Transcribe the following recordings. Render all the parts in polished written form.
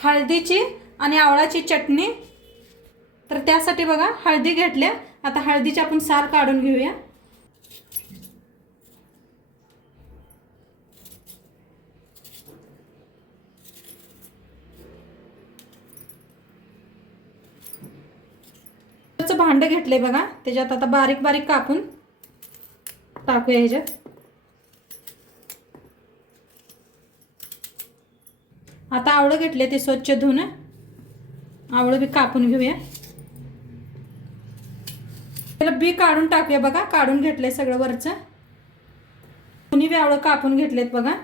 हळदीची आणि आवळाची चटणी। तर त्यासाठी बघा हळदी घेतल्या, आता हळदीची आपण साल काढून घेऊया। भांड घेतले बघा, त्याच्यात आता बारीक बारीक कापून टाकूया ह्याच्यात। आता आवळं घेतले, ते स्वच्छ धुवून आवळं बी कापून घेऊया। त्याला बी काढून टाकूया बघा, काढून घेतले सगळं वरचं। दोन्ही बी आवळं कापून घेतलेत बघा।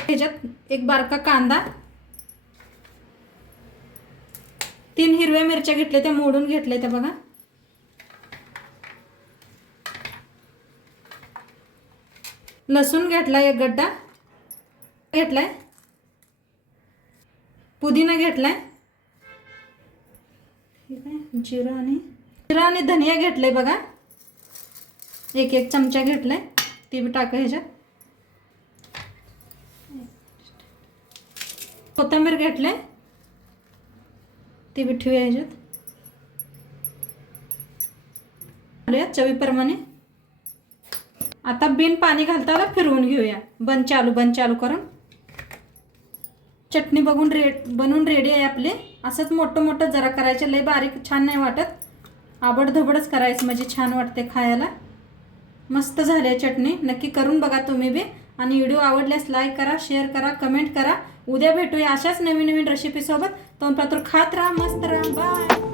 ह्याच्यात एक बारका कांदा, 3 हिरव्या मिरच्या घेतल्या, त्या मोडून घेतल्या त्या बघा। लसूण घेतला एक गड्डा घेतलाय, पुदिना घेतलाय, जिरा आणि धनिया घेतलाय बघा, एक चमचा घेतलाय, ते बी टाका ह्याच्यात। कोथिंबीर घेतलाय, ते बी ठेवूया ह्याच्यात। चवीप्रमाणे आता बिन पाणी घालताना फिरवून घेऊया, बंद चालू करून। चटणी बनवून रेडी आहे आपली। असंच मोठं मोठं जरा करायचं, लय बारीक छान नाही वाटत, आबडधबडच करायचं म्हणजे छान वाटते खायला। मस्त झाली आहे चटणी, नक्की करून बघा तुम्ही बी। आणि व्हिडिओ आवडल्यास लाईक करा, शेअर करा, कमेंट करा। उद्या भेटूया अशाच नवीन नवीन रेसिपी सोबत। तोपर्यंत खात राहा, मस्त राहा, बाय।